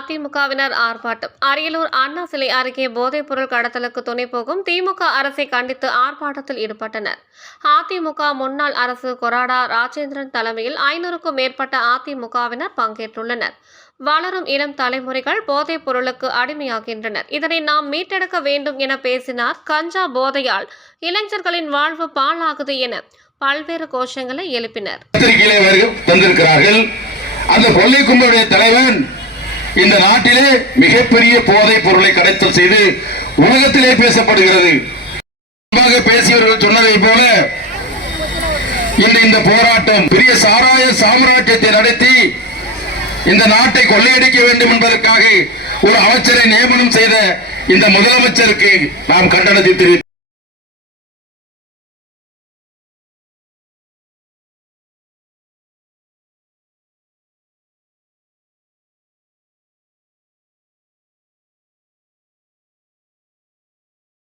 அதிமுகவினர் ஆர்ப்பாட்டம். அரியலூர் அண்ணா சிலை அருகே போதைப் பொருள் கடத்தலுக்கு துணை போகும் திமுக அரசை கண்டித்து ஆர்ப்பாட்டத்தில் ஈடுபட்டனர். அதிமுக முன்னாள் அரசு கொராடா ராஜேந்திரன் தலைமையில் ஐநூறுக்கும் மேற்பட்ட அதிமுகவினர் பங்கேற்றுள்ளனர். வளரும் இளம் தலைமுறைகள் போதைப் பொருளுக்கு அடிமையாகின்றனர். இதனை நாம் மீட்டெடுக்க வேண்டும் என பேசினார் கஞ்சா போதையால். இளைஞர்களின் வாழ்வு பாழாகுது என பல்வேறு கோஷங்களை எழுப்பினர். அந்த கொள்ளை கும்பலுடைய தலைவன் இந்த நாட்டிலே மிகப்பெரிய போதைப் பொருளை கடத்தல் செய்து உலகத்திலே பேசப்படுகிறது. முன்பாக பேசியவர்கள் சொன்னதை போல இன்று இந்த போராட்டம் பெரிய சாராய சாம்ராஜ்யத்தை நடத்தி இந்த நாட்டை கொள்ளையடிக்க வேண்டும் என்பதற்காக ஒரு அமைச்சரை நியமனம் செய்த இந்த முதலமைச்சருக்கு நாம் கண்டனத்தை தெரிவித்தோம்